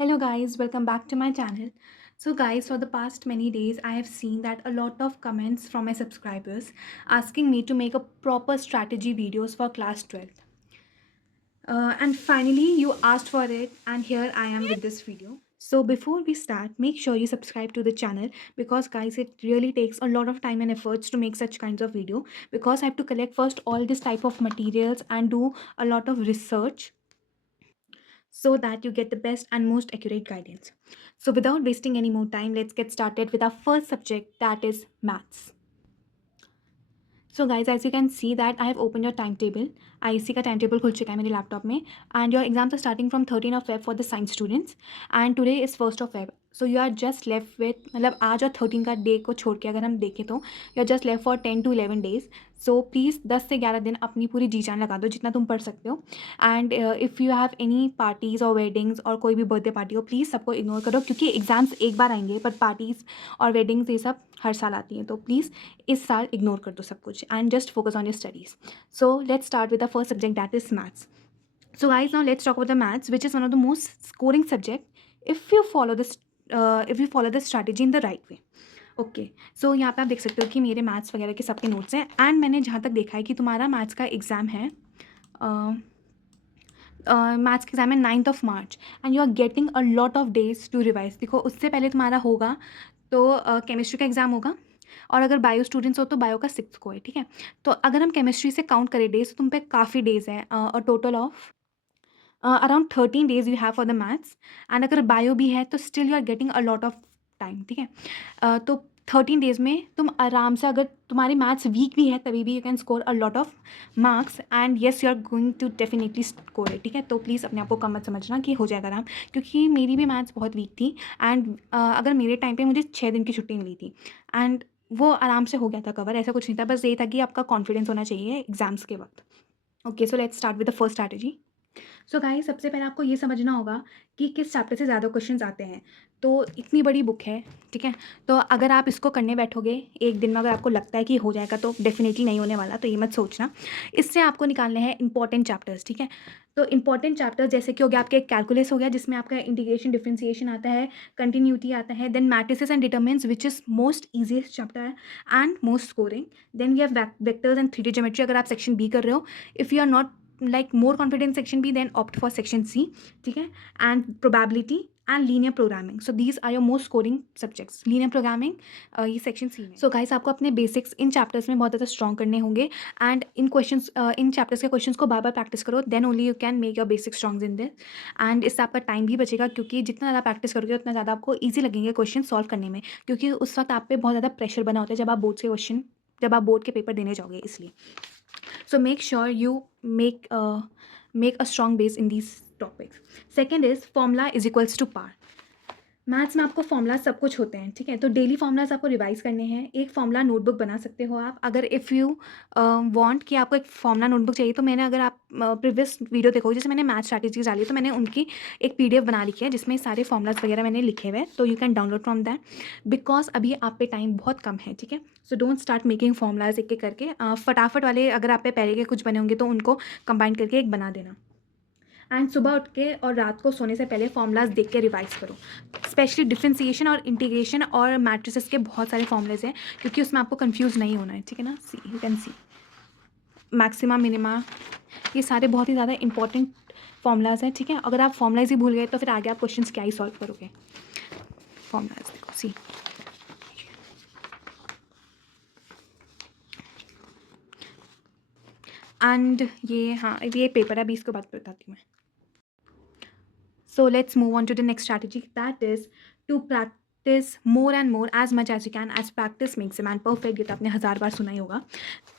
Hello guys, welcome back to my channel. So guys, for the past many days I have seen that a lot of comments from my subscribers asking me to make a proper strategy videos for class 12th. And finally you asked for it and here I am with this video. So before we start, make sure you subscribe to the channel because guys it really takes a lot of time and efforts to make such kinds of video because I have to collect first all this type of materials and do a lot of research so that you get the best and most accurate guidance. So without wasting any more time, let's get started with our first subject, that is maths. So guys, as you can see that I have opened your timetable. IC का timetable खुल चुका है मेरे laptop में and your exams are starting from 13 of Feb for the science students and today is 1st of Feb. So you are just left with मतलब आज और 13 का डे को छोड़ के अगर हम देखें तो you are just left for 10 to 11 days. So please 10 से 11 दिन अपनी पूरी जी जान लगा दो जितना तुम पढ़ सकते हो. And if you have any parties और वेडिंग्स और कोई भी बर्थडे पार्टी हो प्लीज़ सबको इग्नोर करो क्योंकि एग्ज़ाम्स एक बार आएंगे पर पार्टीज़ और वेडिंग्स ये सब हर साल आती हैं. तो प्लीज़ इस साल इग्नोर कर दो सब कुछ and just focus on your studies. So let's start with the first subject that is maths. So guys, now let's talk about the maths, which is one of the most scoring subject if you follow the strategy in the right way. Okay so यहाँ पे आप देख सकते हो कि मेरे maths वगैरह के सबके नोट्स हैं एंड मैंने जहाँ तक देखा है कि तुम्हारा मैथ्स का एग्ज़ाम है मैथ्स का एग्ज़ाम है 9th of March and you are getting a lot of days to revise. देखो उससे पहले तुम्हारा होगा तो केमिस्ट्री का एग्ज़ाम होगा और अगर बायो स्टूडेंट्स हो तो बायो का 6th को है. ठीक है, तो अगर हम केमिस्ट्री से काउंट करें डेज तो तुम पे काफ़ी डेज़ हैं, total of around 13 days you have for the maths and अगर बायो भी है तो still you are getting a lot of time. ठीक है, तो 13 days में तुम आराम से, अगर तुम्हारी मैथ्स वीक भी है तभी भी you can score a lot of marks and yes you are going to definitely score it. ठीक है, तो प्लीज़ अपने आप को कम मत समझना कि हो जाएगा आराम, क्योंकि मेरी भी मैथ्स बहुत वीक थी एंड अगर मेरे टाइम पे मुझे 6 दिन की छुट्टी मिली थी एंड वो आराम से हो गया था कवर. ऐसा कुछ नहीं था, बस ये था कि आपका कॉन्फिडेंस होना चाहिए एग्जाम्स के वक्त. Okay so let's start with the first strategy. So guys सबसे पहले आपको ये समझना होगा कि किस चैप्टर से ज़्यादा क्वेश्चंस आते हैं. तो इतनी बड़ी बुक है, ठीक है, तो अगर आप इसको करने बैठोगे एक दिन में, अगर आपको लगता है कि हो जाएगा तो डेफिनेटली नहीं होने वाला, तो ये मत सोचना. इससे आपको निकालने हैं इंपॉर्टेंट चैप्टर्स. ठीक है, तो इंपॉर्टेंट चैप्टर्स जैसे कि हो गया आपके कैलकुलस हो गया जिसमें आपका इंटीग्रेशन डिफरेंशिएशन आता है, कंटिन्यूटी आता है, then matrices and determinants which is most easiest chapter है and most scoring. Then we have vectors and 3D geometry अगर आप सेक्शन बी कर रहे हो. If you are not like more confident section B, then opt for section C. ठीक है, and probability and linear programming. So these are your most scoring subjects. linear programming ये section C में. So guys आपको अपने basics इन chapters में बहुत ज़्यादा strong करने होंगे and in questions in chapters के questions को बार बार practice करो, then only you can make your basics strong in this. and इससे आपका time भी बचेगा क्योंकि जितना ज़्यादा practice करोगे उतना ज़्यादा आपको easy लगेंगे question solve करने में, क्योंकि उस वक्त आप पे बहुत ज़्यादा pressure बना होता है जब आप बोर्ड के question, जब आप बोर्ड के पेपर देने जाओगे, इसलिए. So make sure you make a strong base in these topics. Second is formula is equals to par. Maths में आपको फॉर्मूला सब कुछ होते हैं. ठीक है, तो डेली फॉर्मूलाज आपको रिवाइज करने हैं. एक फॉर्मूला नोटबुक बना सकते हो आप, अगर इफ़ यू वांट कि आपको एक फॉर्मूला नोटबुक चाहिए तो मैंने, अगर आप प्रीवियस वीडियो देखो जैसे मैंने मैथ स्ट्रैटेजीज डाली तो मैंने उनकी एक PDF बना लिखी है जिसमें सारे फॉर्मूलाज वगैरह मैंने लिखे हुए हैं, तो you can download from that because अभी आप पे टाइम बहुत कम है. ठीक है, so don't start making formulas एक एक करके. फटाफट वाले अगर आप पे पहले के कुछ बने होंगे तो उनको कंबाइन करके एक बना देना. एंड सुबह उठ के और रात को सोने से पहले फॉर्मूलाज देख के रिवाइज करो. स्पेशली डिफरेंशिएशन और इंटीग्रेशन और मैट्रिसेस के बहुत सारे फॉर्मूलेज हैं क्योंकि उसमें आपको कंफ्यूज नहीं होना है. ठीक है ना, see you can see maxima minima, ये सारे बहुत ही ज़्यादा इंपॉर्टेंट फॉर्मूलाज हैं. ठीक है, अगर आप फॉर्मूलाज ही भूल गए तो फिर आगे आप क्वेश्चंस क्या ही सॉल्व करोगे. फॉर्मूलाज देखो, सी एंड ये, हाँ ये पेपर है, अभी इसके बाद बताती हूँ मैं. So let's move on to the next strategy, that is to practice more and more as much as you can, as practice makes a man perfect. ये तो आपने 1000 बार सुना ही होगा.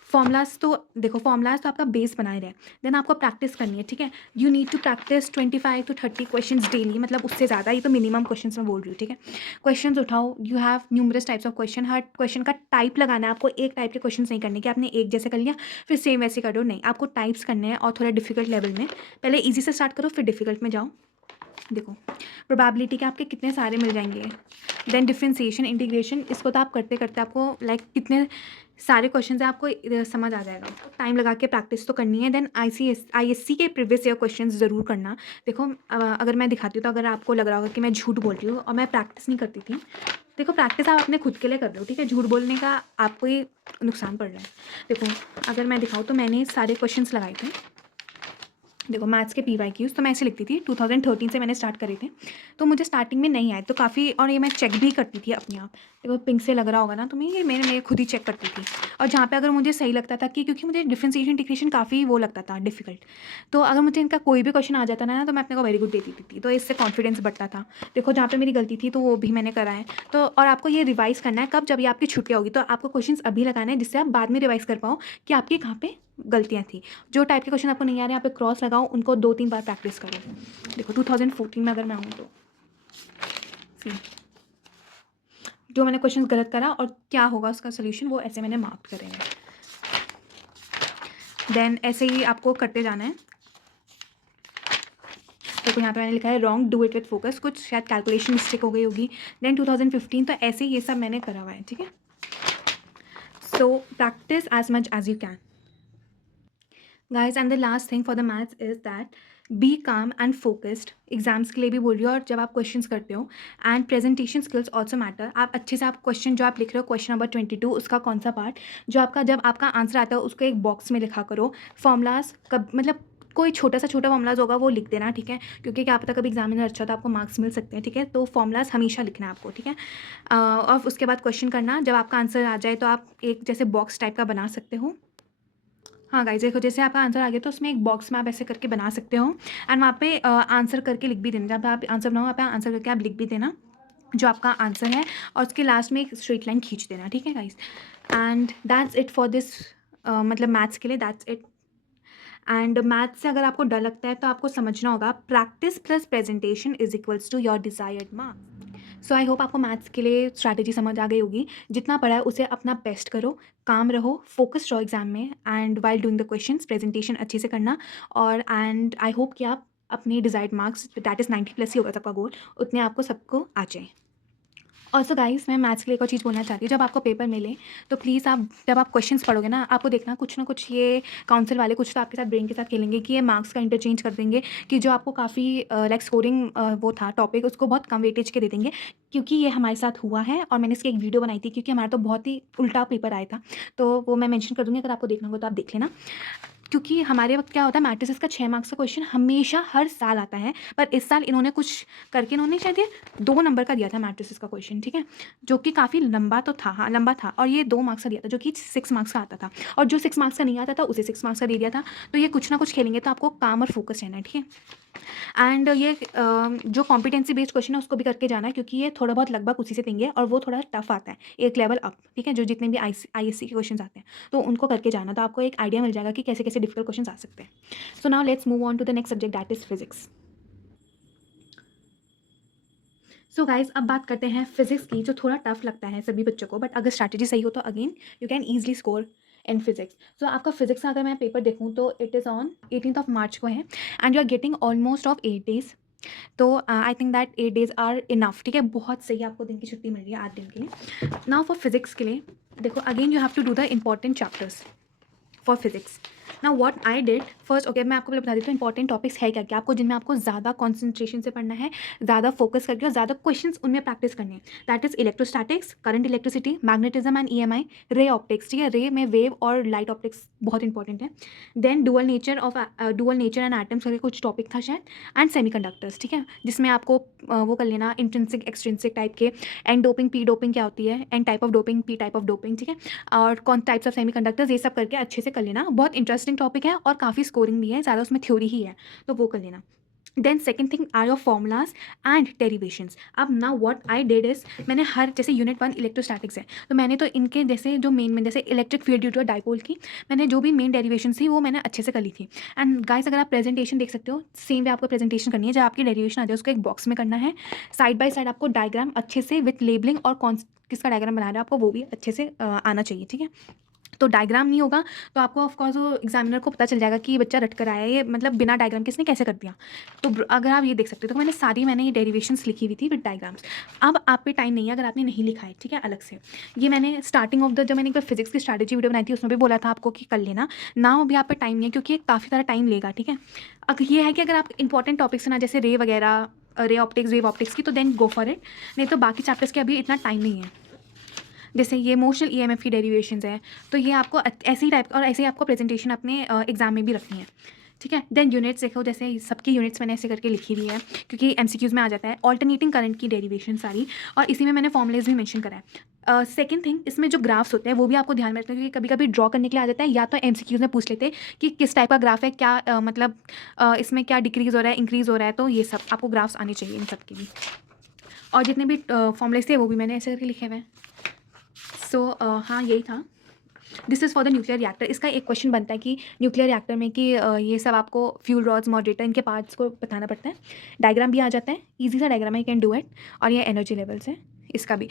फॉर्मूलाज तो देखो, फॉर्मूलाज तो आपका बेस बनाए रहे, देन आपको प्रैक्टिस करनी है. ठीक है, you need to practise 25 to 30 questions daily, मतलब उससे ज़्यादा, ये तो मिनिमम क्वेश्चंस मैं बोल रही हूँ. ठीक है, क्वेश्चंस उठाओ, you have numerous types of question, her question का टाइप लगाना है आपको. एक टाइप के क्वेश्चंस नहीं करने कि आपने एक जैसे कर लिया फिर सेम वैसे कर दो, नहीं, आपको टाइप्स करने हैं और थोड़ा डिफिकल्ट लेवल में. पहले ईजी से स्टार्ट करो फिर डिफिकल्ट में जाओ. देखो प्रोबेबिलिटी के आपके कितने सारे मिल जाएंगे. देन डिफरेंशिएशन, इंटीग्रेशन, इसको तो आप करते करते आपको लाइक कितने सारे क्वेश्चन है आपको समझ आ जाएगा। टाइम लगा के प्रैक्टिस तो करनी है। देन आईएससी के प्रीवियस ईयर क्वेश्चन ज़रूर करना। देखो अगर मैं दिखाती हूँ तो अगर आपको लग रहा होगा कि मैं झूठ बोल रही हूँ और मैं प्रैक्टिस नहीं करती थी, देखो प्रैक्टिस आप अपने खुद के लिए कर रहे हो, ठीक है, झूठ बोलने का आपको ही नुकसान पड़ रहा है। देखो अगर मैं दिखाऊँ तो मैंने सारे क्वेश्चन लगाए थे। देखो मैथ्स के PYQs तो मैं ऐसे लिखती थी, 2013 से मैंने स्टार्ट करे थे, तो मुझे स्टार्टिंग में नहीं आए तो काफ़ी, और ये मैं चेक भी करती थी अपने आप। देखो पिंक से लग रहा होगा ना तुम्हें, ये मैं खुद ही चेक करती थी। और जहाँ पे अगर मुझे सही लगता था कि, क्योंकि मुझे डिफरेंशिएशन इंटीग्रेशन काफ़ी वो लगता था डिफिकल्ट, तो अगर मुझे इनका कोई भी क्वेश्चन आ जाता ना तो मैं अपने को वेरी गुड दे देती थी, तो इससे कॉन्फिडेंस बढ़ता था। देखो जहाँ पे मेरी गलती थी तो वो भी मैंने करा है। तो और आपको ये रिवाइज़ करना है कब, जब ये आपकी छुट्टियाँ होगी, तो आपको क्वेश्चन अभी लगाना है जिससे आप बाद में रिवाइज़ कर पाओ कि आपकी कहाँ पे गलतियाँ थी। जो टाइप के क्वेश्चन आपको नहीं आ रहे, यहाँ पे क्रॉस लगाओ, उनको 2-3 बार प्रैक्टिस करो। देखो 2014 में अगर मैं आऊँ तो सी जो मैंने क्वेश्चन गलत करा और क्या होगा उसका सोल्यूशन, वो ऐसे मैंने मार्क करे हैं। देन ऐसे ही आपको करते जाना है। देखो यहाँ पे मैंने लिखा है wrong, do it with focus, कुछ शायद कैलकुलेशन मिस्टेक हो गई होगी। देन 2015, तो ऐसे ये सब मैंने करा हुआ है, ठीक है। So practise as much as you can guys. And the last thing for the maths is that be calm and focused. Exams के लिए भी बोल रही हूँ, और जब आप क्वेश्चंस करते हो, and presentation skills also matter. आप अच्छे से आप क्वेश्चन जो आप लिख रहे हो, क्वेश्चन नंबर 22 उसका कौन सा पार्ट, जो आपका जब आपका आंसर आता है उसको एक बॉक्स में लिखा करो। फॉर्मूलाज कब, मतलब कोई छोटा फॉर्मूलाज होगा वो लिख देना, ठीक है, क्योंकि क्या पता कभी एग्जामिनर अच्छा तो आपको मार्क्स मिल सकते हैं, ठीक है। तो फॉर्मूलाज हमेशा लिखना है आपको, ठीक है। और उसके बाद क्वेश्चन करना, जब आपका आंसर आ जाए तो आप एक जैसे बॉक्स टाइप का बना सकते हो। हाँ गाइस देखो, जैसे आपका आंसर आ गया तो उसमें एक बॉक्स में आप ऐसे करके बना सकते हो, एंड वहाँ पे आंसर करके लिख भी देना। जब आप आंसर बनाओ, वहाँ पे आंसर करके आप लिख भी देना जो आपका आंसर है, और उसके लास्ट में एक स्ट्रेट लाइन खींच देना, ठीक है guys. And that's it for this, मतलब मैथ्स के लिए दैट्स इट। एंड मैथ्स से अगर आपको डर लगता है तो आपको समझना होगा, practice plus presentation is equals to your desired marks. So I hope आपको मैथ्स के लिए स्ट्रैटेजी समझ आ गई होगी। जितना पढ़ा है उसे अपना बेस्ट करो, काम रहो, फोकस रहो एग्जाम में, and while doing the questions presentation अच्छे से करना। और एंड आई होप कि आप अपने डिजायर्ड मार्क्स, दैट इज़ 90+ ही होगा सबका गोल, उतने आपको सबको आ जाए। ऑल्सो गाइस मैं मैथ्स के लिए एक और चीज़ बोलना चाहती हूँ, जब आपको पेपर मिले तो प्लीज़ आप जब आप क्वेश्चंस पढ़ोगे ना, आपको देखना कुछ ना कुछ ये काउंसिल वाले कुछ तो आपके साथ ब्रेन के साथ खेलेंगे कि ये मार्क्स का इंटरचेंज कर देंगे, कि जो आपको काफ़ी लाइक स्कोरिंग वो था टॉपिक, उसको बहुत कम वेटेज के दे देंगे। क्योंकि ये हमारे साथ हुआ है, और मैंने इसकी एक वीडियो बनाई थी, क्योंकि हमारा तो बहुत ही उल्टा पेपर आया था, तो वो मैं मेंशन कर दूँगी, अगर आपको देखना होगा तो आप देख लेना। क्योंकि हमारे वक्त क्या होता है, मैट्रिसेस का 6 मार्क्स का क्वेश्चन हमेशा हर साल आता है, पर इस साल इन्होंने कुछ करके इन्होंने शायद ये 2 नंबर का दिया था मैट्रिसेस का क्वेश्चन, ठीक है, जो कि काफ़ी लंबा तो था, हाँ लंबा था, और ये 2 मार्क्स का दिया था जो कि 6 मार्क्स का आता था, और जो 6 मार्क्स का नहीं आता था उसे 6 मार्क्स का दे दिया था। तो ये कुछ ना कुछ खेलेंगे, तो आपको काम और फोकस रहना है, ठीक है। एंड ये जो कॉम्पिटेंसी बेस्ड क्वेश्चन है उसको भी करके जाना है, क्योंकि ये थोड़ा बहुत लगभग उसी से देंगे, और वो थोड़ा टफ आता है, एक लेवल अप, ठीक है, जो जितने भी ISC के क्वेश्चन आते हैं तो उनको करके जाना, तो आपको एक आइडिया मिल जाएगा कि कैसे कैसे डिफिकल्ट क्वेश्चन आ सकते हैं। So now let's move on to the next subject, that is physics. So guys अब बात करते हैं फिजिक्स की, जो थोड़ा टफ लगता है सभी बच्चों को, बट अगर स्ट्रैटेजी सही हो तो again you can easily score in physics. So आपका फिजिक्स का अगर मैं पेपर देखूँ तो इट इज़ ऑन 18 मार्च को है, and you are getting almost of 8 days। तो I think that 8 days are enough, ठीक है, बहुत सही आपको दिन की छुट्टी मिल रही है 8 दिन के लिए। नाउ फॉर फिजिक्स के लिए देखो, again you have to do the important chapters for physics. Now what I did first, okay मैं आपको पहले बता देती हूँ इंपॉर्टेंट टॉपिक्स है क्या क्या, आपको जिनमें आपको ज़्यादा कॉन्सेंट्रेशन से पढ़ना है, ज़्यादा फोकस करके और ज़्यादा क्वेश्चंस उनमें प्रैक्टिस करनी है। That is electrostatics, current electricity, magnetism and EMI, ray optics, ठीक है, रे में वेव और लाइट ऑप्टिक्स बहुत इंपॉर्टेंट है। Then dual nature and atoms करके कुछ टॉपिक था शायद, एंड सेमीकंडक्टर्स, ठीक है, जिसमें आपको वो कर लेना इंट्रिंसिक एक्सट्रिंसिक टाइप के, एंड डोपिंग, पी डोपिंग क्या होती है, and type of doping, P type of doping, ठीक है, और कौन टाइप्स ऑफ सेमीकंडक्टर्स, ये सब करके अच्छे से कर लेना। बहुत इंटरेस्टिंग टॉपिक है और काफ़ी स्कोरिंग भी है, ज़्यादा उसमें थ्योरी ही है, तो वो कर लेना। Then second thing are your formulas and derivations. अब now what I did is, मैंने हर जैसे यूनिट 1 इलेक्ट्रोस्टैटिक्स है, तो मैंने तो इनके जैसे जो मेन जैसे electric field due to dipole की, मैंने जो भी मेन डेरिवेशन थी वो मैंने अच्छे से कर ली थी। एंड गाइस अगर आप प्रेजेंटेशन देख सकते हो, सेम वे आपको प्रेजेंटेशन करनी है, जब आपकी डेरिवेशन आ जाए उसको एक बॉक्स में करना है, साइड बाय साइड आपको डायग्राम अच्छे से विथ लेबलिंग और कौन किसका डायग्राम बना रहा है आपको वो भी अच्छे से आना चाहिए, ठीक है। तो डायग्राम नहीं होगा तो आपको ऑफ कोर्स वो एग्जामिनर को पता चल जाएगा कि ये बच्चा रट कर आया है, ये मतलब बिना डायग्राम के इसने कैसे कर दिया। तो अगर आप ये देख सकते हो तो मैंने ये डेरिवेशंस लिखी हुई थी विद डायग्राम्स। अब आप पे टाइम नहीं है अगर आपने नहीं लिखा है, ठीक है, अलग से। ये मैंने स्टार्टिंग ऑफ द जब मैंने एक बार फिजिक्स की स्ट्रैटेजी वीडियो बनाई थी उसमें भी बोला था आपको कि कर लेना ना, अभी आप पे टाइम नहीं है क्योंकि काफ़ी सारा टाइम लेगा, ठीक है। अगर ये है कि अगर आप इंपॉर्टेंट टॉपिक्स ना जैसे रे वगैरह, रे ऑप्टिक्स, वेव ऑप्टिक्स की, तो देन गो फॉर इट, नहीं तो बाकी चैप्टर्स के अभी इतना टाइम नहीं है। जैसे ये इमोशनल ईएमएफ की डेरिवेशंस है, तो ये आपको ऐसे ही टाइप और ऐसे ही आपको प्रेजेंटेशन अपने एग्जाम में भी रखनी है, ठीक है। देन यूनिट्स देखो, जैसे सबकी यूनिट्स मैंने ऐसे करके लिखी हुई है क्योंकि एमसीक्यूज में आ जाता है ऑल्टरनेटिंग करंट की डेरिवेशन सारी, और इसी में मैंने फॉर्मुलेज भी मेंशन करा है। सेकंड थिंग, इसमें जो ग्राफ्स होते हैं वो भी आपको ध्यान में रखना है क्योंकि कभी कभी ड्रॉ करने के लिए आ जाता है, या तो एमसीक्यूज में पूछ लेते हैं कि किस टाइप का ग्राफ है, क्या मतलब इसमें क्या डिक्रीज़ हो रहा है, इंक्रीज़ हो रहा है, तो ये सब आपको ग्राफ्स आने चाहिए इन सब के भी। और जितने भी फॉर्मुलेज थे वो भी मैंने ऐसे करके लिखे हुए हैं। सो हाँ, यही था। This is for the nuclear reactor. इसका एक क्वेश्चन बनता है कि न्यूक्लियर रिएक्टर में कि ये सब आपको फ्यूल रॉड्स, मॉडरेटर, इनके पार्ट्स को बताना पड़ता है। डायग्राम भी आ जाता है, ईजी सा डायग्राम है, यू कैन डू इट। और ये एनर्जी लेवल्स है, इसका भी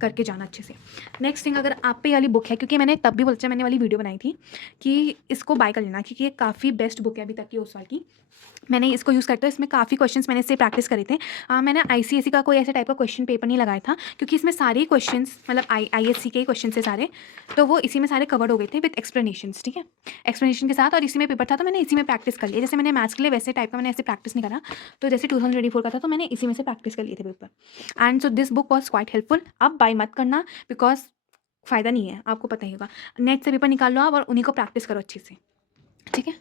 करके जाना अच्छे से। नेक्स्ट थिंग, अगर आप पे वाली बुक है, क्योंकि मैंने तब भी बोला मैंने वाली वीडियो बनाई थी कि इसको बाय कर लेना क्योंकि ये काफ़ी बेस्ट बुक है अभी तक की उस साल की। मैंने इसको यूज़ करते हुए इसमें काफ़ी क्वेश्चंस मैंने इससे प्रैक्टिस करे थे। मैंने आईसीएसई का कोई ऐसे टाइप का क्वेश्चन पेपर नहीं लगाया था क्योंकि इसमें सारे क्वेश्चंस मतलब आईएससी के ही क्वेश्चन से सारे, तो वो इसी में सारे कवर्ड हो गए थे विद एक्सप्लेनेशंस, ठीक है, एक्सप्लेनेशन के साथ। और इसी में पेपर था तो मैंने इसी में प्रैक्टिस कर लिया। जैसे मैंने मैथ्स के लिए वैसे टाइप का मैंने ऐसे प्रैक्टिस नहीं करा, तो जैसे 2024 का था तो मैंने इसी में से प्रैक्टिस कर लिए थे paper. And so this book was quite helpful. अब बाय मत करना बिकॉज फ़ायदा नहीं है, आपको पता ही होगा। नेट से पेपर निकाल लो आप और उन्हीं को प्रैक्टिस करो अच्छे से, ठीक है।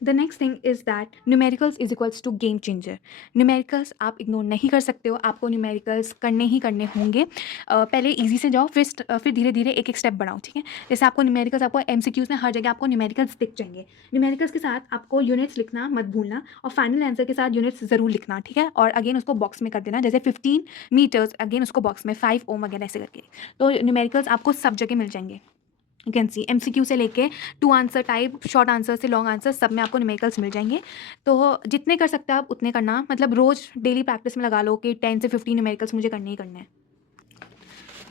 The next thing is that numericals is equals to game changer. Numericals आप इग्नोर नहीं कर सकते हो, आपको न्यूमेरिकल्स करने ही करने होंगे। पहले इजी से जाओ, फिर धीरे धीरे एक एक स्टेप बढ़ाओ, ठीक है। जैसे आपको न्यूमेरिकल्स, आपको एमसीक्यूज में हर जगह आपको न्यूमेरिकल्स दिख जाएंगे। न्यूमेरिकल्स के साथ आपको यूनिट्स लिखना मत भूलना और फाइनल आंसर के साथ यूनिट्स ज़रूर लिखना, ठीक है। और अगेन उसको बॉक्स में कर देना, जैसे 15 मीटर्स अगेन उसको बॉक्स में 5 ओम वगैरह ऐसे करके, तो न्यूमेरिकल्स आपको सब जगह मिल जाएंगे। यू कैन सी एमसीक्यू से लेके 2 आंसर टाइप, शॉर्ट आंसर से लॉन्ग आंसर, सब में आपको न्यूमेरिकल्स मिल जाएंगे। तो जितने कर सकते हो आप उतने करना, मतलब रोज़ डेली प्रैक्टिस में लगा लो कि 10 से 15 न्यूमेरिकल्स मुझे करने ही करने हैं।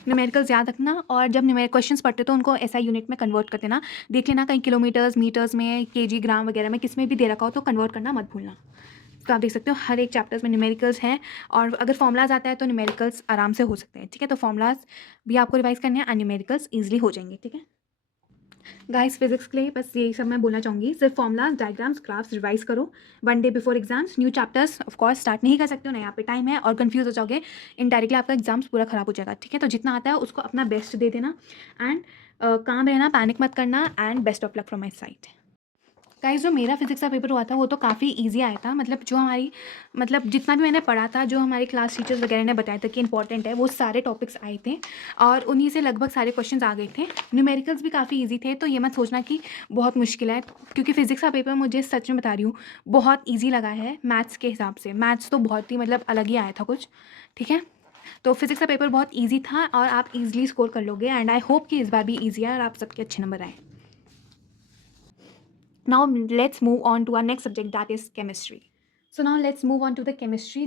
न्यूमेरिकल्स याद रखना, और जब न्यूमेरिक क्वेश्चंस पढ़ते हो तो उनको ऐसा यूनिट में कन्वर्ट कर देना। देख लेना कहीं किलोमीटर्स, मीटर्स में, केजी, ग्राम वगैरह में किस में भी दे रखा हो तो कन्वर्ट करना मत भूलना। तो आप देख सकते हो हर एक चैप्टर्स में न्यूमेरिकल्स हैं, और अगर फॉर्मुलाज आता है तो न्यूमेरिकल्स आराम से हो सकते हैं, ठीक है। तो फॉर्मुलाज भी आपको रिवाइज करने हैं, न्यूमेरिकल्स ईजिली हो जाएंगे, ठीक है। गाइस, फिजिक्स के लिए बस यही सब मैं बोलना चाहूँगी, सिर्फ फॉर्मुलाज, डायग्राम्स, ग्राफ्स रिवाइज करो 1 day before exams. New chapters of course start नहीं कर सकते हो ना, यहाँ पे टाइम है, और कंफ्यूज हो जाओगे, इनडायरेक्टली आपका एग्जाम्स पूरा खराब हो जाएगा, ठीक है। तो जितना आता है उसको अपना बेस्ट दे देना, एंड काम रहना, पैनिक मत करना, and best of luck from my side. Guys, जो मेरा फिजिक्स का पेपर हुआ था वो तो काफ़ी इजी आया था, मतलब जो हमारी, मतलब जितना भी मैंने पढ़ा था, जो हमारे क्लास टीचर्स वगैरह ने बताया था कि इंपॉर्टेंट है, वो सारे टॉपिक्स आए थे और उन्हीं से लगभग सारे क्वेश्चंस आ गए थे। न्यूमेरिकल्स भी काफ़ी इजी थे, तो ये मत सोचना कि बहुत मुश्किल है, क्योंकि फिजिक्स का पेपर मुझे सच में बता रही हूँ बहुत ईजी लगा है मैथ्स के हिसाब से। मैथ्स तो बहुत ही मतलब अलग ही आया था कुछ, ठीक है। तो फिजिक्स का पेपर बहुत ईजी था और आप ईजिली स्कोर कर लोगे, एंड आई होप कि इस बार भी ईजी है और आप सबके अच्छे नंबर आए। Now let's move on to our next subject, that is chemistry. So now let's move on to the chemistry,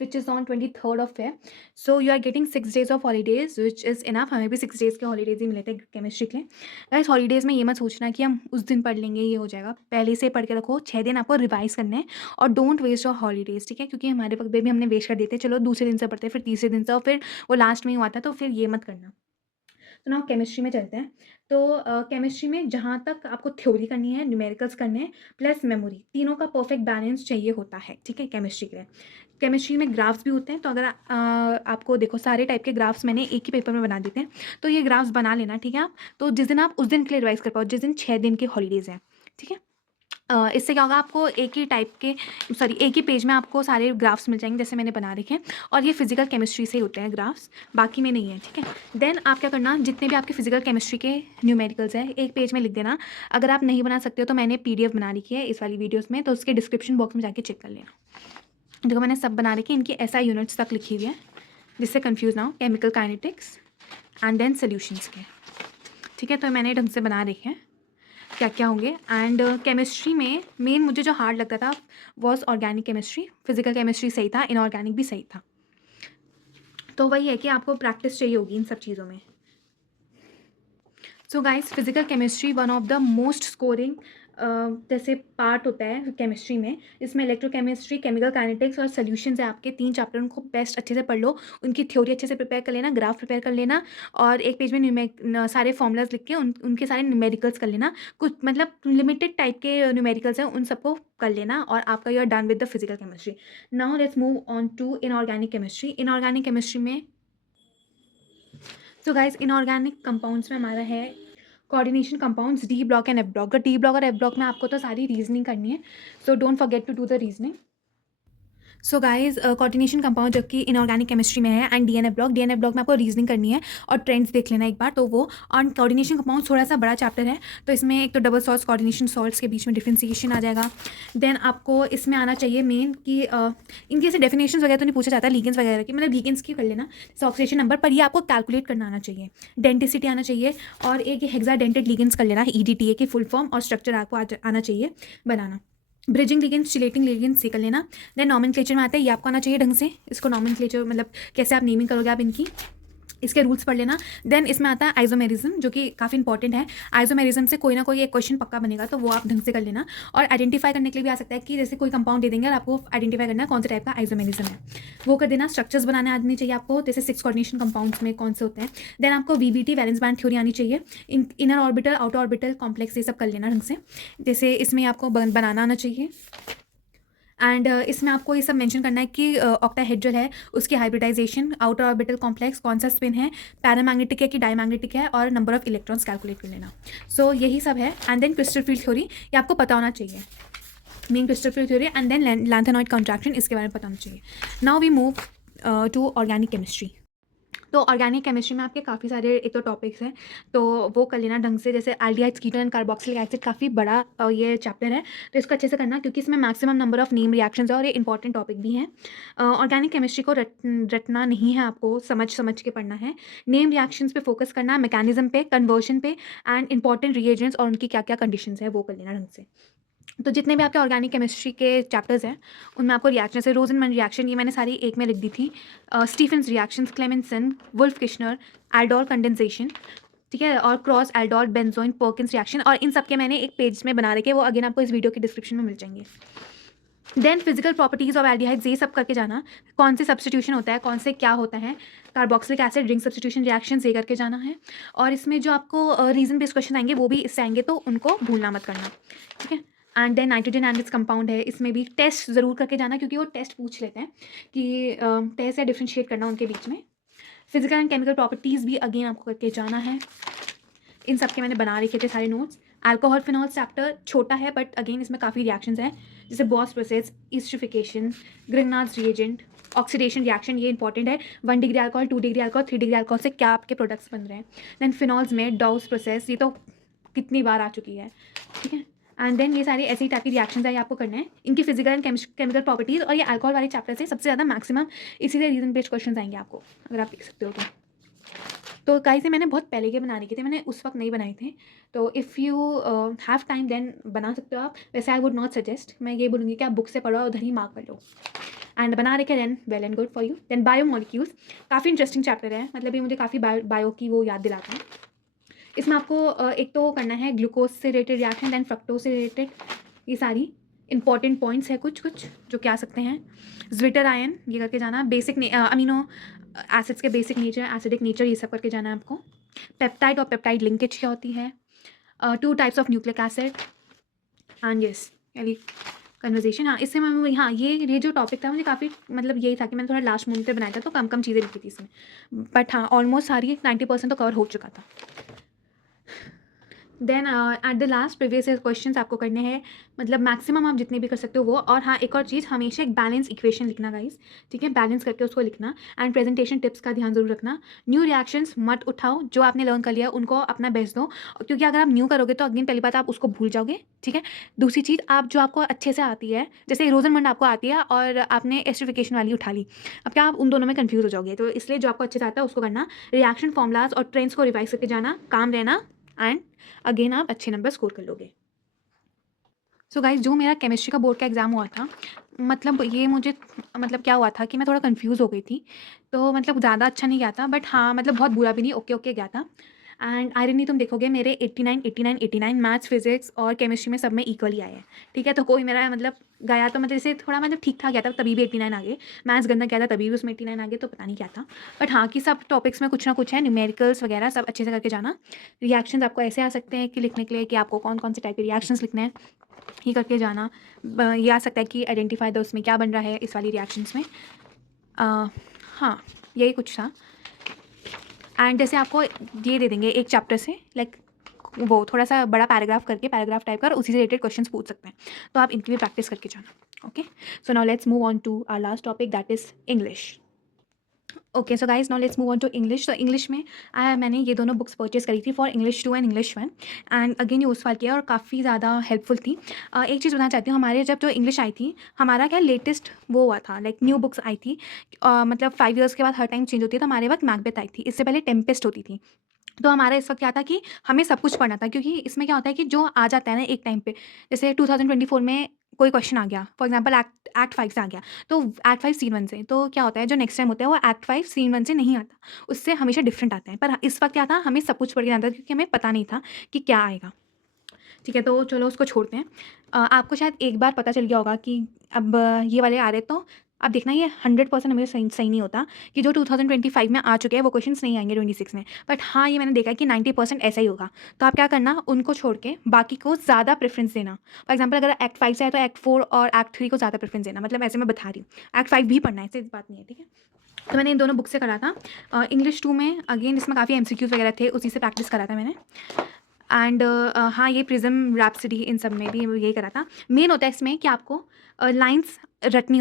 which is on 23rd of Feb. So you are getting 6 days of holidays, which is enough. हमें भी 6 days के holidays ही मिले थे chemistry के लिए। Guys, holidays में ये मत सोचना कि हम उस दिन पढ़ लेंगे, ये हो जाएगा। पहले से पढ़ के रखो, 6 दिन आपको रिवाइज करने हैं, और डोंट वेस्ट योर हॉलीडेज़, ठीक है। क्योंकि हमारे वक्त भी हमने वेस्ट कर देते, चलो दूसरे दिन से पढ़ते, फिर तीसरे दिन से, और फिर वो लास्ट में ही हुआ था, तो फिर ये मत करना। तो ना केमिस्ट्री में चलते हैं। तो केमिस्ट्री में जहाँ तक आपको थ्योरी करनी है, न्यूमेरिकल्स करने हैं, प्लस मेमोरी, तीनों का परफेक्ट बैलेंस चाहिए होता है, ठीक है, केमिस्ट्री के लिए। केमिस्ट्री में ग्राफ्स भी होते हैं, तो अगर आपको देखो सारे टाइप के ग्राफ्स मैंने एक ही पेपर में बना देते हैं, तो ये ग्राफ्स बना लेना, ठीक है। आप तो जिस दिन आप उस दिन के लिए रिवाइज कर पाओ, जिस दिन 6 दिन की हॉलीडेज़ हैं, ठीक है। इससे क्या होगा, आपको एक ही टाइप के, सॉरी, एक ही पेज में आपको सारे ग्राफ्स मिल जाएंगे जैसे मैंने बना रखे हैं, और ये फिजिकल केमिस्ट्री से ही होते हैं ग्राफ्स, बाकी में नहीं है, ठीक है। देन आप क्या करना, जितने भी आपके फिजिकल केमिस्ट्री के न्यूमेरिकल्स हैं एक पेज में लिख देना। अगर आप नहीं बना सकते हो तो मैंने PDF बना रखी है इस वाली वीडियोज़ में, तो उसके डिस्क्रिप्शन बॉक्स में जाके चेक कर लेना। देखो मैंने सब बना रखी है, इनकी SI यूनिट्स तक लिखी हुई है, जिससे कन्फ्यूज़ ना हो, chemical kinetics and then solutions के, ठीक है। तो मैंने ढंग से बना रखे हैं क्या क्या होंगे। एंड केमिस्ट्री में मेन मुझे जो हार्ड लगता था was organic chemistry. Physical chemistry सही था, इनऑर्गेनिक भी सही था। तो वही है कि आपको प्रैक्टिस चाहिए होगी इन सब चीज़ों में। So guys, physical chemistry one of the most scoring जैसे पार्ट होता है केमिस्ट्री में। इसमें इलेक्ट्रोकेमिस्ट्री, केमिकल काइनेटिक्स और सॉल्यूशंस है आपके 3 चैप्टर। उनको बेस्ट अच्छे से पढ़ लो, उनकी थ्योरी अच्छे से प्रिपेयर कर लेना, ग्राफ प्रिपेयर कर लेना और एक पेज में सारे फॉर्मूलाज लिख के उनके सारे न्यूमेरिकल्स कर लेना। कुछ मतलब लिमिटेड टाइप के न्यूमेरिकल्स हैं, उन सबको कर लेना और आपका you are done with the physical chemistry. Now let's move on to inorganic chemistry. Inorganic chemistry में सो गाइस, इनऑर्गेनिक कंपाउंड्स में हमारा है coordination compounds D block and F block. तो डी ब्लॉक और एफ ब्लॉक में आपको तो सारी रीजनिंग करनी है, so don't forget to do the reasoning. So guys, coordination compound जो कि इनऑर्गेनिक केमिस्ट्री में है एंड डीएनए ब्लॉक में आपको रीजनिंग करनी है और ट्रेंड्स देख लेना एक बार। तो वो और कोऑर्डिनेशन कंपाउंड थोड़ा सा बड़ा चैप्टर है, तो इसमें एक तो डबल सॉल्ट्स, कोऑर्डिनेशन सॉल्ट्स के बीच में डिफरेंशिएशन आ जाएगा। देन आपको इसमें आना चाहिए मेन कि इनके से डेफिनेशन वगैरह तो नहीं पूछा जाता लिगेंड्स वगैरह की, मतलब लिगेंड्स की कर लेना जैसे ऑक्सीडेशन नंबर, पर ये आपको कैलकुलेट करना आना चाहिए। डेंटिसिटी आना चाहिए और एक हेक्साडेंटेड लिगेंड्स कर लेना है, ईडीटीए की फुल फॉर्म और स्ट्रक्चर आपको आना चाहिए बनाना। ब्रिजिंग लिगेंड्स, चिलेटिंग लिगेंड्स सीख लेना। देन नॉमेनक्लेचर में आता है, ये आपको आना चाहिए ढंग से। इसको नॉमेनक्लेचर मतलब कैसे आप नेमिंग करोगे आप इनकी, इसके रूल्स पढ़ लेना। देन इसमें आता है आइसोमेरिज्म, जो कि काफ़ी इंपॉर्टेंट है। आइसोमेरिज्म से कोई ना कोई एक क्वेश्चन पक्का बनेगा, तो वो आप ढंग से कर लेना। और आइडेंटिफाई करने के लिए भी आ सकता है कि जैसे कोई कंपाउंड दे देंगे और आपको आइडेंटिफाई करना है कौन से टाइप का आइसोमेरिज्म है, वो कर देना। स्ट्रक्चर्स बनाने आनी चाहिए आपको, जैसे 6 कोऑर्डिनेशन कंपाउंड्स में कौन से होते हैं। देन आपको वीबीटी, वैलेंस बैंड थ्योरी आनी चाहिए। Inner orbital, outer orbital complex, ये सब कर लेना ढंग से। जैसे इसमें आपको बनाना आना चाहिए। एंड इसमें आपको ये सब मेंशन करना है कि ऑक्टाहेड्रल है, उसकी हाइब्रिडाइजेशन, आउटर ऑर्बिटल कॉम्प्लेक्स कौन सा स्पिन है, पैरामैग्नेटिक है कि डायमैग्नेटिक है, और नंबर ऑफ इलेक्ट्रॉन्स कैलकुलेट कर लेना। सो यही सब है। And then crystal field theory, ये आपको पता होना चाहिए, main crystal field theory. And then lanthanoid contraction, इसके बारे में पता होना चाहिए। Now we move to organic chemistry. तो ऑर्गेनिक केमिस्ट्री में आपके काफ़ी सारे एक तो टॉपिक्स हैं, तो वो कर लेना ढंग से। जैसे aldehydes, ketone and carboxylic acid, काफ़ी बड़ा ये चैप्टर है, तो इसको अच्छे से करना क्योंकि इसमें maximum number of name reactions है और ये इंपॉर्टेंट टॉपिक भी हैं। ऑर्गेनिक केमिस्ट्री को रटना नहीं है, आपको समझ समझ के पढ़ना है। नेम रिएक्शंस पे फोकस करना, मैकेनिज्म पे, कन्वर्शन पे एंड इंपॉर्टेंट रिएजेंट्स और उनकी क्या क्या कंडीशंस है वो कर लेना ढंग से। तो जितने भी आपके ऑर्गेनिक केमिस्ट्री के चैप्टर्स हैं उनमें आपको रिएक्शन, जैसे रोजनमैन रिएक्शन, ये मैंने सारी एक में लिख दी थी। Stephens reactions, Clemmensen, Wolff Kishner, aldol condensation, ठीक है, और cross aldol benzoin Perkins reaction, और इन सब के मैंने एक पेज में बना रखे, वो अगेन आपको इस वीडियो के डिस्क्रिप्शन में मिल जाएंगे। Then physical properties of aldehydes, ये सब करके जाना, कौन से सब्सटीट्यूशन होता है, कौन से क्या होता है, carboxylic acid ring substitution reaction, ये करके जाना है। और इसमें जो आपको रीजन बेस्ड क्वेश्चन आएंगे वो भी इससे आएंगे, तो उनको भूलना मत करना, ठीक है। And then nitrogen and its compound है, इसमें भी टेस्ट ज़रूर करके जाना क्योंकि वो टेस्ट पूछ लेते हैं कि टेस्ट या डिफ्रेंशिएट करना उनके बीच में। फिजिकल एंड केमिकल प्रॉपर्टीज़ भी अगेन आपको करके जाना है। इन सब के मैंने बना रखे थे सारे नोट्स। अल्कोहल फिनॉल चैप्टर छोटा है बट अगेन इसमें काफ़ी रिएक्शंस हैं, जैसे Bosch process, esterification, Grignard's reagent, oxidation reaction, ये इंपॉर्टेंट है। 1 degree alcohol, 2 degree alcohol, 3 degree alcohol से क्या आपके प्रोडक्ट्स बन रहे हैं। देन फिनॉल्स में डाउस प्रोसेस, ये तो कितनी बार आ चुकी है, ठीक है। एंड देन ये सारे ऐसी टाइप की रिएक्शंस है, ये आपको करना है। इनकी फिजिकल एंड केमिकल प्रॉपर्टीज़ और ये अल्कोहल वाले चैप्टर से सबसे ज़्यादा मैक्सिमम इसी से रीजन बेस्ड क्वेश्चन आएंगे आपको, अगर आप देख सकते हो तो गाइस ये मैंने बहुत पहले के बनाने के थे, मैंने उस वक्त नहीं बनाए थे। तो if you have time then बना सकते हो आप। वैसे आई वुड नॉट सजेस्ट, मैं ये बोलूँगी कि आप बुक से पढ़ो और उधर ही मार्क कर लो एंड बना रखे, then well and good for you. Then biomolecules, काफ़ी इंटरेस्टिंग चैप्टर है, मतलब ये मुझे काफ़ी बायो की वो याद दिलाता है। इसमें आपको एक तो करना है ग्लूकोज से रिलेटेड रिएक्शन, देन फ्रक्टोज से रिलेटेड, ये सारी इंपॉर्टेंट पॉइंट्स है कुछ कुछ जो क्या आ सकते हैं। ज्विटर आयन, ये करके जाना। बेसिक अमीनो एसिड्स के बेसिक नेचर, एसिडिक नेचर, ये सब करके जाना है आपको। पेप्टाइड और पेप्टाइड लिंकेज क्या होती है, 2 types of nucleic acid and yes यानी कन्वर्जेशन। हाँ, इससे मैं हाँ ये जो टॉपिक था मुझे काफ़ी मतलब यही था कि मैंने थोड़ा लास्ट मोमेंट पे बनाया था, तो कम कम चीज़ें लिखी थी इसमें, बट हाँ ऑलमोस्ट सारी 90% तो कवर हो चुका था। Then at the last previous year questions आपको करने हैं, मतलब मैक्सिमम आप जितने भी कर सकते हो वो। और हाँ, एक और चीज़, हमेशा एक बैलेंस इक्वेशन लिखना गाइस, ठीक है, बैलेंस करके उसको लिखना। एंड प्रेजेंटेशन टिप्स का ध्यान जरूर रखना। न्यू रिएक्शंस मत उठाओ, जो आपने लर्न कर लिया उनको अपना बेस्ट दो, क्योंकि अगर आप न्यू करोगे तो अगेन पहली बात आप उसको भूल जाओगे, ठीक है। दूसरी चीज़, आप जो आपको अच्छे से आती है, जैसे रोजनमंड आपको आती है और आपने एस्ट्रिफिकेशन वाली उठा ली, अब क्या आप उन दोनों में कन्फ्यूज हो जाओगे, तो इसलिए जो आपको अच्छे से आता है उसको करना। रिएक्शन फॉर्मूलाज और ट्रेंड्स को रिवाइज करके जाना, काम रहना, एंड अगेन आप अच्छे नंबर स्कोर कर लोगे। सो गाइज, जो मेरा केमिस्ट्री का बोर्ड का एग्ज़ाम हुआ था, मतलब ये मुझे मतलब क्या हुआ था कि मैं थोड़ा कंफ्यूज हो गई थी, तो मतलब ज़्यादा अच्छा नहीं गया था, बट हाँ मतलब बहुत बुरा भी नहीं, ओके ओके गया था। एंड आयरनी तुम देखोगे मेरे 89 89 89 मैथ्स, फिजिक्स और केमिस्ट्री में सब में इक्वली आए हैं, ठीक है। तो कोई मेरा मतलब गया तो मतलब जैसे थोड़ा मतलब ठीक ठाक गया था तभी भी 89 आ गए, मैथ्स गंदा गया था तभी भी उसमें 89 आ गए, तो पता नहीं क्या था। बट हाँ कि सब टॉपिक्स में कुछ ना कुछ है, न्यूमेरिकल्स वगैरह सब अच्छे से करके जाना। रिएक्शंस आपको ऐसे आ सकते हैं कि लिखने के लिए कि आपको कौन कौन से टाइप के रिएक्शंस लिखने हैं, ये करके जाना। ये आ सकता है कि आइडेंटिफाई द उसमें क्या बन रहा है इस वाली रिएक्शंस में। हाँ यही कुछ था। एंड जैसे आपको ये दे देंगे एक चैप्टर से, लाइक वो थोड़ा सा बड़ा पैराग्राफ करके, पैराग्राफ टाइप कर उसी से रिलेटेड क्वेश्चंस पूछ सकते हैं, तो आप इनकी भी प्रैक्टिस करके जाना। Okay, so now let's move on to our last topic, that is English. Okay so guys now let's move on to English. तो इंग्लिश में मैंने ये दोनों बुक्स परचेज करी थी, for English 2 and English 1, and again use फार किया और काफ़ी ज़्यादा हेल्पफुल थी। एक चीज़ बताना चाहती हूँ, हमारे जब जो इंग्लिश आई थी, हमारा क्या लेटेस्ट वो हुआ था, लाइक न्यू बुक्स आई थी। मतलब 5 ईयर्स के बाद हर टाइम चेंज होती है, तो हमारे वक्त मैकबेथ आई थी, इससे पहले टेम्पेस्ट होती थी। तो हमारा इस वक्त क्या था कि हमें सब कुछ पढ़ना था, क्योंकि इसमें क्या होता है कि जो आ जाता है ना एक टाइम पे, जैसे 2024 में कोई क्वेश्चन आ गया, फॉर एग्जांपल एक्ट 5 से आ गया, तो एक्ट 5 सीन 1 से, तो क्या होता है जो नेक्स्ट टाइम होता है वो एक्ट 5 सीन 1 से नहीं आता, उससे हमेशा डिफरेंट आता है। पर इस वक्त क्या था, हमें सब कुछ पढ़ के जाना था, क्योंकि हमें पता नहीं था कि क्या आएगा। ठीक है, तो चलो उसको छोड़ते हैं। आपको शायद एक बार पता चल गया होगा कि अब ये वाले आ रहे, तो अब देखना ये 100% हमें सही सही नहीं होता कि जो 2025 में आ चुके हैं वो क्वेश्चंस नहीं आएंगे 26 में। बट हाँ ये मैंने देखा है कि 90% ऐसा ही होगा। तो आप क्या करना, उनको छोड़ के बाकी को ज़्यादा प्रेफरेंस देना। फॉर एग्जाम्पल अगर एक्ट 5 से है तो एक्ट 4 और एक्ट 3 को ज़्यादा प्रेफरेंस देना, मतलब ऐसे मैं बता रही हूँ, एक्ट 5 भी पढ़ना है, ऐसी बात नहीं है, ठीक है। तो मैंने इन दोनों बुक से करा था। इंग्लिश 2 में अगेन इसमें काफ़ी MCQs वगैरह थे, उसी से प्रैक्टिस करा था मैंने। एंड हाँ ये प्रिज्म रैप्सडी इन सब में भी यही करा था। मेन होता है इसमें कि आपको लाइंस रटनी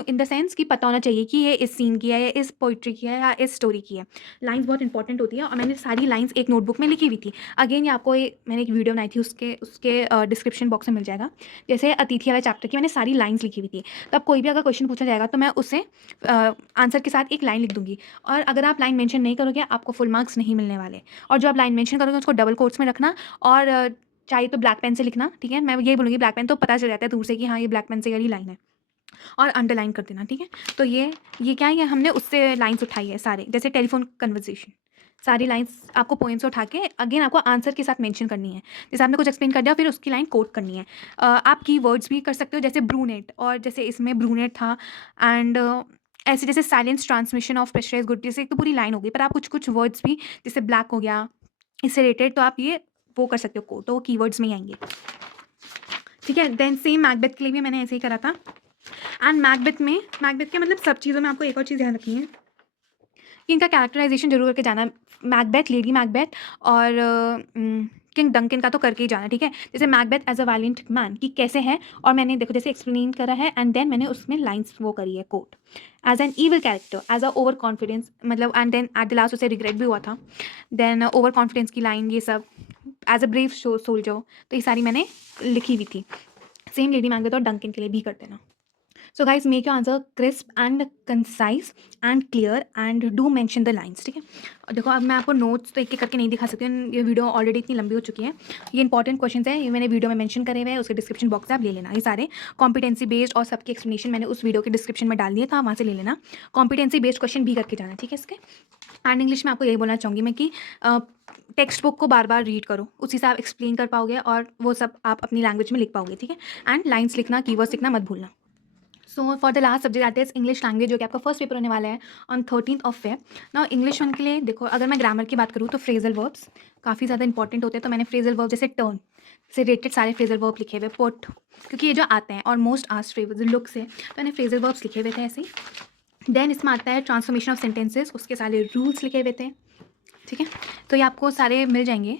इन द सेंस कि पता होना चाहिए कि ये इस सीन की है, या इस पोइट्री की है, या इस स्टोरी की है। लाइंस बहुत इंपॉर्टेंट होती है, और मैंने सारी लाइंस एक नोटबुक में लिखी हुई थी। अगेन ये आपको मैंने एक वीडियो बनाई थी, उसके उसके डिस्क्रिप्शन बॉक्स में मिल जाएगा। जैसे अतिथि वाला चैप्टर की मैंने सारी लाइन्स लिखी हुई थी, तब कोई भी अगर क्वेश्चन पूछा जाएगा तो मैं उससे आंसर के साथ एक लाइन लिख दूंगी, और अगर आप लाइन मेंशन नहीं करोगे आपको फुल मार्क्स नहीं मिलने वाले। और जो आप लाइन मेंशन करोगे उसको डबल कोट्स में रखना, और चाहिए तो ब्लैक पेन से लिखना, ठीक है। मैं यही बोलूँगी, ब्लैक पेन तो पता चल जाता है दूर से कि हाँ ये ब्लैक पेन से वाली लाइन है, और अंडरलाइन कर देना, ठीक है। तो ये क्या है, ये हमने उससे लाइन्स उठाई है सारे, जैसे टेलीफोन कन्वर्सेशन, सारी लाइन्स आपको पोइम से उठा के अगेन आपको आंसर के साथ मेंशन करनी है। जैसे आपने कुछ एक्सप्लेन कर दिया फिर उसकी लाइन कोट करनी है। आप की वर्ड्स भी कर सकते हो, जैसे ब्रूनेट, और जैसे इसमें ब्रूनेट था, एंड ऐसे जैसे silence transmission of pressurise good, जैसे एक तो पूरी लाइन हो गई, पर आप कुछ कुछ वर्ड्स भी, जैसे ब्लैक हो गया इससे रिलेटेड, तो आप ये वो कर सकते हो कोट, तो वो कीवर्ड्स में ही आएंगे, ठीक है। देन सेम मैकबेथ के लिए भी मैंने ऐसे ही करा था। एंड मैकबेथ के मतलब सब चीज़ों में आपको एक और चीज़ ध्यान रखनी है कि इनका कैरेक्टराइजेशन जरूर करके जाना। मैकबेथ, लेडी मैकबेथ और किंग डंकन का तो करके ही जाना, ठीक है। जैसे Macbeth as a valiant man कि कैसे है, और मैंने देखो जैसे एक्सप्लेन करा है, एंड देन मैंने उसमें लाइन्स वो करी है quote. As an evil character, as a over confidence, मतलब and then at the last उसे रिग्रेट भी हुआ था। देन ओवर कॉन्फिडेंस की लाइन, ये सब एज अ ब्रेव सोल्जर, तो ये सारी मैंने लिखी हुई थी। सेम लेडी मैकबेथ और डंकन के लिए भी कर देना। So guys make your answer crisp and concise and clear, and do mention the lines, ठीक है। और देखो अब मैं आपको नोट्स तो एक एक करके नहीं दिखा सकती हूँ, ये वीडियो ऑलरेडी इतनी लंबी हो चुकी है। ये इंपॉर्टेंट क्वेश्चन है, ये मैंने वीडियो में मेंशन करे हुए हैं, उसके डिस्क्रिप्शन बॉक्स से आप ले लेना। ये सारे कॉम्पिटेंसी बेस्ड और सबकी एक्सप्लेनेशन मैंने उस वीडियो के डिस्क्रिप्शन में डाल दिया था, वहाँ से ले लेना। कॉम्पिटेंसी बेस्ड क्वेश्चन भी करके जाना, ठीक है इसके। एंड इंग्लिश में आपको यही बोलना चाहूँगी मैं कि टेक्स्ट बुक को बार बार रीड करो, उसी से आप एक्सप्लेन कर पाओगे, और वो सब आप अपनी लैंग्वेज में लिख पाओगे, ठीक है। एंड लाइन्स लिखना, कीवर्ड्स लिखना मत भूलना। So for the last subject that is English language, जो कि आपका फर्स्ट पेपर होने वाला है on 13th of Feb। Now English one के लिए देखो, अगर मैं ग्रामर की बात करूँ तो फ्रेजल वर्ब्स काफ़ी ज़्यादा इंपॉर्टेंट होते हैं, तो मैंने फ्रेजल वर्ब जैसे टर्न से रिलेटेड सारे फ्रेजल वर्ब लिखे हुए, पुट, क्योंकि ये जो आते हैं और मोस्ट आस्ट फ्रेजल लुक से, तो मैंने फ्रेजल वर्ब्स लिखे हुए थे ऐसे ही। देन इसमें आता है ट्रांसफॉर्मेशन ऑफ सेंटेंसेस, उसके सारे रूल्स लिखे हुए थे, ठीक है। तो ये आपको सारे मिल जाएंगे,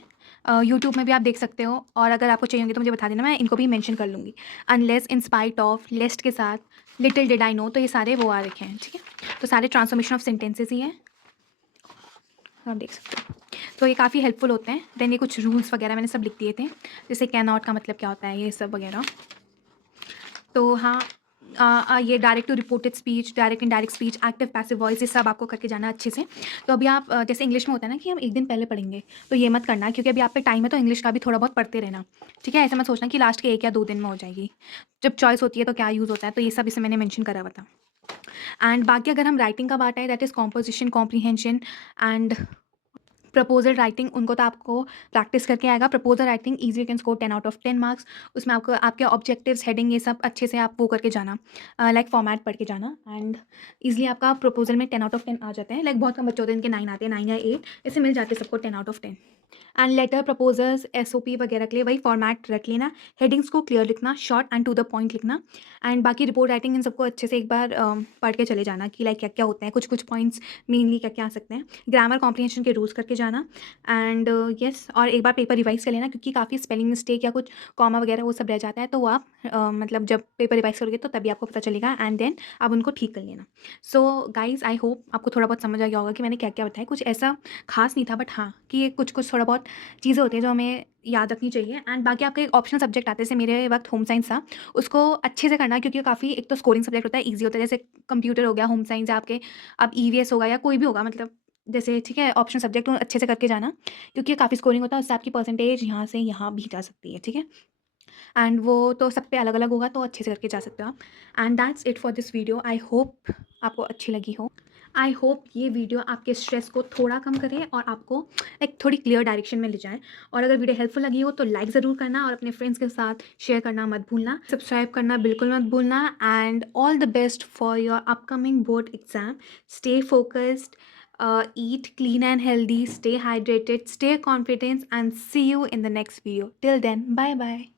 यूट्यूब में भी आप देख सकते हो, और अगर आपको चाहिए होंगे तो मुझे बता देना, मैं इनको भी मेंशन कर लूँगी। अनलेस, इन स्पाइट ऑफ, लेस्ट के साथ, लिटिल डिड आई नो, तो ये सारे वो आ रखे हैं, ठीक है। तो सारे ट्रांसफॉर्मेशन ऑफ सेंटेंसेस ही हैं, आप देख सकते हो। तो ये काफ़ी हेल्पफुल होते हैं। देन ये कुछ रूल्स वगैरह मैंने सब लिख दिए थे, जैसे कैन नॉट का मतलब क्या होता है, ये सब वगैरह। तो हाँ, ये direct to reported speech, direct indirect speech, active passive voice, ये सब आपको करके जाना अच्छे से। तो अभी आप जैसे इंग्लिश में होता है ना कि हम एक दिन पहले पढ़ेंगे, तो ये मत करना, क्योंकि अभी आप पे टाइम है, तो इंग्लिश का भी थोड़ा बहुत पढ़ते रहना, ठीक है। ऐसा मत सोचना कि लास्ट के 1 या 2 दिन में हो जाएगी, जब चॉइस होती है तो क्या यूज़ होता है, तो ये सब इसे मैंने मैंशन करा हुआ था। एंड बाकी अगर हम राइटिंग का बात है, that is composition, comprehension and proposal writing उनको तो आपको प्रैक्टिस करके आएगा। Proposal writing easy, you can score 10 out of 10 marks. उसमें आपको आपके ऑब्जेक्टिव्स, हेडिंग ये सब अच्छे से आप वो करके जाना, लाइक फॉर्मेट पढ़ के जाना एंड ईज़िली आपका प्रपोज़ल में 10 आउट ऑफ 10 आ जाते हैं। लाइक बहुत कम बच्चे होते हैं जिनके 9 आते हैं, 9 या 8 ऐसे मिल जाते हैं सबको 10 out of 10। And later, proposals, SOP वगैरह के लिए वही फॉर्मेट रख लेना। हेडिंग्स को क्लियर लिखना, short and to the point लिखना। एंड बाकी रिपोर्ट राइटिंग इन सबको अच्छे से एक बार पढ़ के चले जाना कि लाइक क्या क्या होते हैं, कुछ कुछ पॉइंट्स मेनली क्या क्या आ सकते हैं। ग्रामर कॉम्प्रिहेंशन के रूल्स करके जाना। एंड यस, और एक बार पेपर रिवाइज कर लेना, क्योंकि काफ़ी स्पेलिंग मिस्टेक या कुछ कॉमा वगैरह वो सब रह जाता है, तो वो आप मतलब जब पेपर रिवाइज करोगे तो तभी आपको पता चलेगा एंड देन आप उनको ठीक कर लेना। सो गाइज, आई होप आपको थोड़ा बहुत समझ आ गया होगा कि मैंने क्या क्या बताया। कुछ ऐसा खास नहीं था, बट हाँ कि ये कुछ कुछ थोड़ा बहुत चीज़ें होती हैं जो हमें याद रखनी चाहिए। एंड बाकी आपका एक ऑप्शनल सब्जेक्ट आते हैं, जैसे मेरे वक्त होम साइंस था, उसको अच्छे से करना, क्योंकि काफ़ी एक तो स्कोरिंग सब्जेक्ट होता है, ईजी होता है। जैसे कंप्यूटर हो गया, होम साइंस, या आपके अब ईवीएस होगा या कोई भी होगा, मतलब जैसे ठीक है ऑप्शन सब्जेक्ट अच्छे से करके जाना, क्योंकि काफ़ी स्कोरिंग होता है, उससे आपकी परसेंटेज यहाँ से यहाँ भी जा सकती है, ठीक है। एंड वो तो सब पे अलग अलग होगा, तो अच्छे से करके जा सकते हो आप। And that's it for this video. I hope आपको अच्छी लगी हो। आई होप ये वीडियो आपके स्ट्रेस को थोड़ा कम करे और आपको एक थोड़ी क्लियर डायरेक्शन में ले जाए। और अगर वीडियो हेल्पफुल लगी हो तो लाइक ज़रूर करना और अपने फ्रेंड्स के साथ शेयर करना मत भूलना। सब्सक्राइब करना बिल्कुल मत भूलना। And all the best for your upcoming board exam. Stay focused, eat clean and healthy, stay hydrated, stay confident, and see you in the next video. Till then, bye bye.